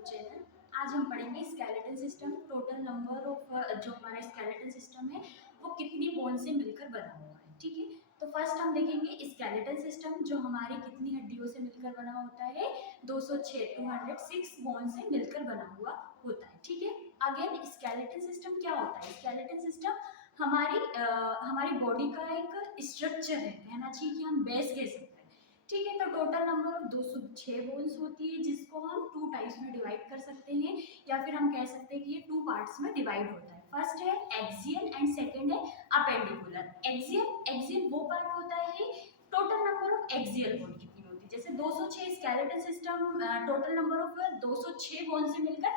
YouTube channel. आज हम पढ़ेंगे skeletal system. Total number of जो हमारा स्केलेटल सिस्टम है वो कितनी बोन से मिलकर बना हुआ है। ठीक है, तो फर्स्ट हम देखेंगे स्केलेटल सिस्टम जो हमारी कितनी हड्डियों से मिलकर बना होता है, 206 206 बोन से मिलकर बना हुआ होता है। ठीक है, अगेन स्केलेटल सिस्टम क्या होता है? स्केलेटल सिस्टम हमारी बॉडी का एक स्ट्रक्चर है, कहना चाहिए कि हम बेस कह सकते हैं। ठीक है, तो टोटल नंबर ऑफ 206 बोन्स होती है जिसको हम टू टाइप्स में डिवाइड कर सकते हैं, या फिर हम कह सकते हैं कि ये टू पार्ट्स में डिवाइड होता है। फर्स्ट है एक्सियल एंड सेकंड है अपेंडिकुलर। एक्सियल वो पार्ट होता है, total number of axial bone कितनी होती है, जैसे 206 skeletal system, total number of 206 bone से मिलकर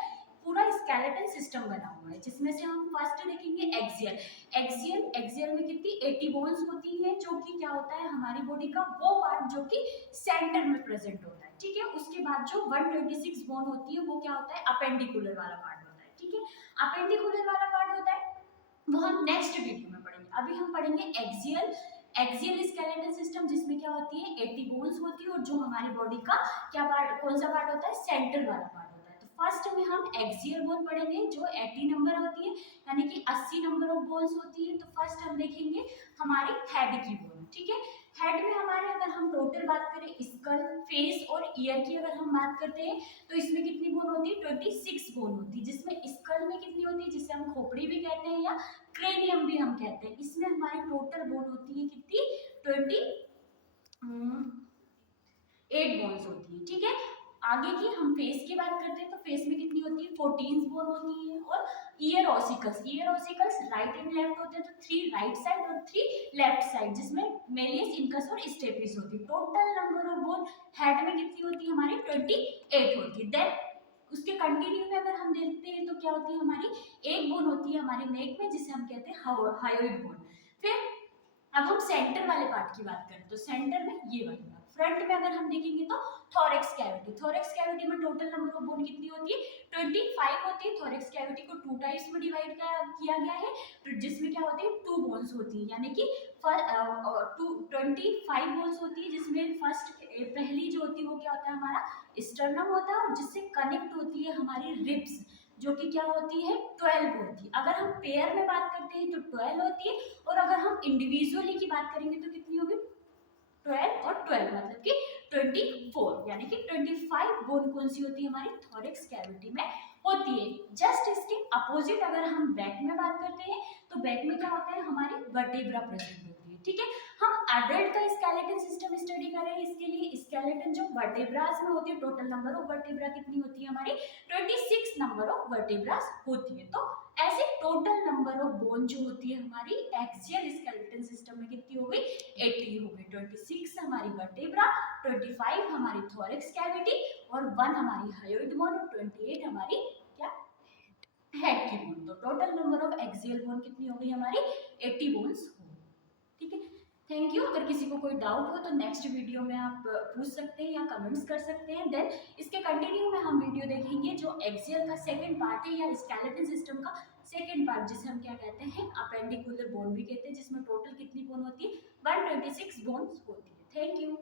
पूरा स्केलेटल सिस्टम बना हुआ है, जिसमें से हम फर्स्ट देखेंगे एक्सियल। एक्सियल में कितनी 80 बोन्स होती हैं, जो कि क्या होता है हमारी बॉडी का वो पार्ट जो कि सेंटर में प्रेजेंट होता है। ठीक है, उसके बाद जो 126 बोन होती है वो क्या होता है, अपेंडिकुलर वाला पार्ट होता है। ठीक है, अपेंडिकुलर वाला पार्ट होता है वो हम नेक्स्ट वीडियो में पढ़ेंगे। अभी हम पढ़ेंगे एक्सियल स्केलेटल सिस्टम, जिसमें क्या होती है 80 बोन्स होती है, और जो हमारी बॉडी का क्या पार्ट, कौन सा पार्ट होता है, सेंटर वाला पार्ट होता है। तो फर्स्ट में हम एक्सियल बोन पढ़ेंगे जो 80 नंबर होती है, यानी कि 80 नंबर ऑफ बोन्स होती है। तो फर्स्ट हम देखेंगे हमारी हेड की बोन। ठीक है, हेड में हमारे अगर हम टोटल बात करें स्कल, फेस और ईयर की अगर हम बात करते हैं तो इसमें कितनी बोन होती है, 26 बोन होती है, जिसमें स्कल में कितनी होती है, जिसे हम खोपड़ी भी कहते हैं या क्रेनियम भी हम कहते हैं। इसमें हमारी टोटल बोन होती है कितनी, 28 बोन्स होती है। ठीक है, आगे की हम फेस की बात करते हैं तो फेस में कितनी होती है, 14 बोन होती है। और ear ossicles right and left होते हैं, तो 3 राइट साइड और 3 लेफ्ट साइड, जिसमें मेलियस, इनकस और स्टेपिस होती है। Total number of bone head में कितनी होती है हमारी, 28 होती है। देन उसके कंटिन्यू में अगर हम देखते हैं तो क्या होती है हमारी, एक बोन होती है हमारी नेक में, जिसे हम कहते हैं हायोइड बोन। फिर अब हम सेंटर वाले पार्ट की बात करें तो सेंटर में ये वाली बात। फ्रंट में अगर हम देखेंगे तो थोरैक्स कैविटी में टोटल नंबर ऑफ बोन कितनी होती है, 25 होती है। थोरैक्स कैविटी को टू टाइप्स में डिवाइड किया गया है, तो जिसमें क्या होती है 2 बोन्स होती है, यानी कि 25 बोन्स होती है, जिसमें फर्स्ट पहली जो होती है वो क्या होता है हमारा स्टर्नम होता है, और जिससे कनेक्ट होती है हमारी रिब्स, जो कि क्या होती है 12 होती है। अगर हम पेयर में बात करते हैं तो 12 होती है, और अगर हम इंडिविजुअली की बात करेंगे तो कितनी होगी, 12 और 12 मतलब कि 24, यानी कि 25 बोन कौन सी होती है हमारी थोरैक्स कैविटी में होती है। जस्ट इसके अपोजिट अगर हम बैक में बात करते हैं तो बैक में क्या होता है हमारी वर्टेब्रा प्रेजेंट होती है। ठीक है, हम एडल्ट का स्केलेटन सिस्टम स्टडी कर रहे हैं, इसके लिए स्केलेटन जो वर्टेब्रास में होती है, टोटल नंबर ऑफ वर्टेब्रा कितनी होती है हमारी, 26 नंबर ऑफ वर्टेब्रास होती है। तो ऐसे टोटल नंबर ऑफ बोन जो होती है हमारी एक्सियल स्केलेटन सिस्टम में कितनी हो गई, 80 हो गई। 26 हमारी वर्टेब्रा, 25 हमारी थोरैक्स कैविटी, और 1 हमारी हायोइड बोन, और 28 हमारी क्या, हेड की बोन। तो total number of axial bone कितनी हो गई हमारी, 80 बोन्स हो गई। ठीक है, थैंक यू। अगर किसी को कोई डाउट हो तो नेक्स्ट वीडियो में आप पूछ सकते हैं या कमेंट्स कर सकते हैं। देन इसके कंटिन्यू में हम वीडियो देखेंगे जो एक्सियल का सेकंड पार्ट है, या स्केलेटन सिस्टम का सेकंड पार्ट, जिसे हम क्या कहते हैं, अपेंडिकुलर बोन भी कहते हैं, जिसमें टोटल कितनी बोन होती है, 126 बोन्स होती है। Thank you.